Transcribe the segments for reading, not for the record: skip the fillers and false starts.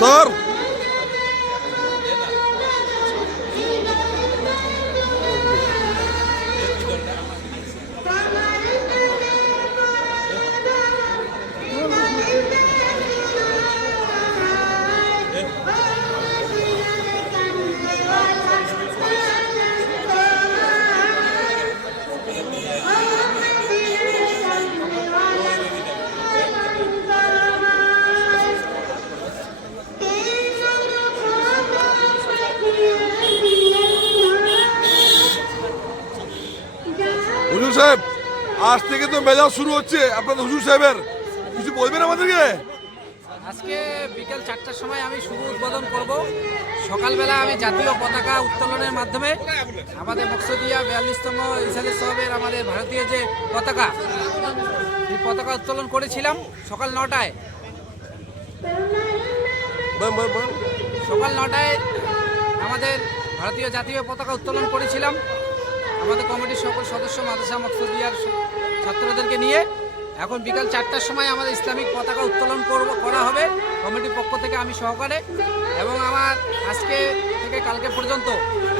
Sir হুজুর সাহেব আজ থেকে তো মেলা শুরু হচ্ছে আপনাদের হুজুর সাহেবের কিছু বলবেন আমাদেরকে? আজকে বিকেল 4টার সময় আমি শুভ উদ্বোধন করব। সকালবেলা আমি জাতীয় পতাকা উত্তোলনের মাধ্যমে আমাদের মকসুদিয়া 42তম ইসালে সাহেবের আমাদের ভারতীয় যে পতাকা, এই পতাকা উত্তোলন করেছিলাম সকাল 9টায়। সকাল 9টায় আমাদের ভারতীয় জাতীয় পতাকা উত্তোলন করেছিলাম আমাদের কমিটির সকল সদস্য মাদ্রাসা মকসুদিয়ার ছাত্রদেরকে নিয়ে। এখন বিকাল 4টার সময় আমাদের ইসলামিক পতাকা উত্তোলন করা হবে কমিটির পক্ষ থেকে, আমি সহকারে। এবং আমার আজকে থেকে কালকে পর্যন্ত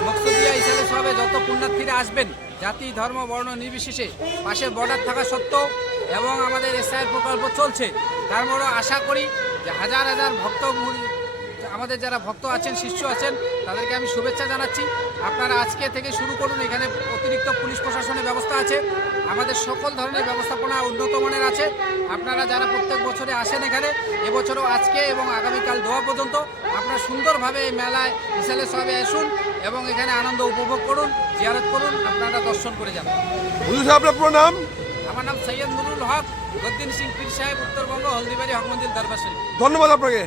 মকসুদিয়া ইসালে সাহেবে যত পুণ্যার্থীরা আসবেন, জাতি ধর্ম বর্ণ নির্বিশেষে, পাশে বর্ডার থাকা সত্ত্বেও এবং আমাদের এসআইআর প্রকল্প চলছে, তার বড় আশা করি যে হাজার হাজার ভক্ত, আমাদের যারা ভক্ত আছেন, শিষ্য আছেন, তাদেরকে আমি শুভেচ্ছা জানাচ্ছি। আপনারা আজকে থেকে শুরু করুন। এখানে অতিরিক্ত পুলিশ প্রশাসনের ব্যবস্থা আছে, আমাদের সকল ধরনের ব্যবস্থাপনা উন্নত মানের আছে। আপনারা যারা প্রত্যেক বছরে আসেন এখানে, এবছরও আজকে এবং আগামীকাল দোয়া পর্যন্ত আপনারা সুন্দরভাবে এই মেলায় ইসালে সাহেবে আসুন এবং এখানে আনন্দ উপভোগ করুন, জিয়ারত করুন, আপনারা দর্শন করে যান। হুজুর সাহেব আপনার পুরো নাম? আমার নাম সৈয়দ নুরুল হক, গদ্দিন সিং পীর সাহেব, উত্তরবঙ্গ, হলদিবাড়ি, হক মন্দির, দরবার শরীফ। ধন্যবাদ আপনাকে।